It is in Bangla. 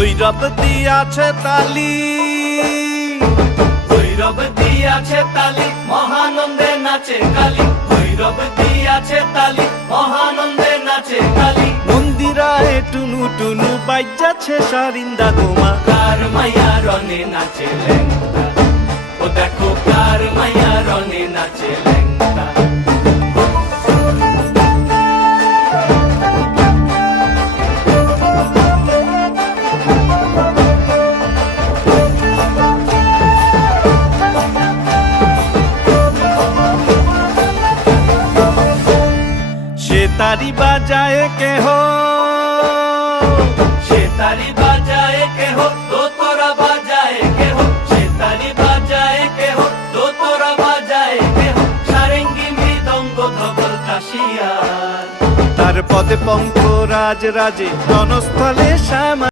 ভৈরব দিয়াছে তালি, ভৈরব দিয়াছে তালি, মহানন্দে নাচে কালী। ভৈরব দিয়াছে তালি, মহানন্দে নাচে কালী। মন্দিরায় টুনু টুনু বাজ্যাছে সারিন্দা গোমা। কার মাইয়া রনে নাচে ল্যাংটা, ও দেখো কার মাইয়া রনে নাচে ল্যাংটা। সে তারি বাজায় কেহ, সে তারি বাজায় কেহ, দোতরা বাজায় কেহ। সে তারি বাজায় কেহ, দোতরা বাজায় কেহ। সারেঙ্গি মৃদঙ্গ ধবল কাশিয়ার। তার পদে পঙ্ক রাজ রাজে রণস্থলে শ্যামা।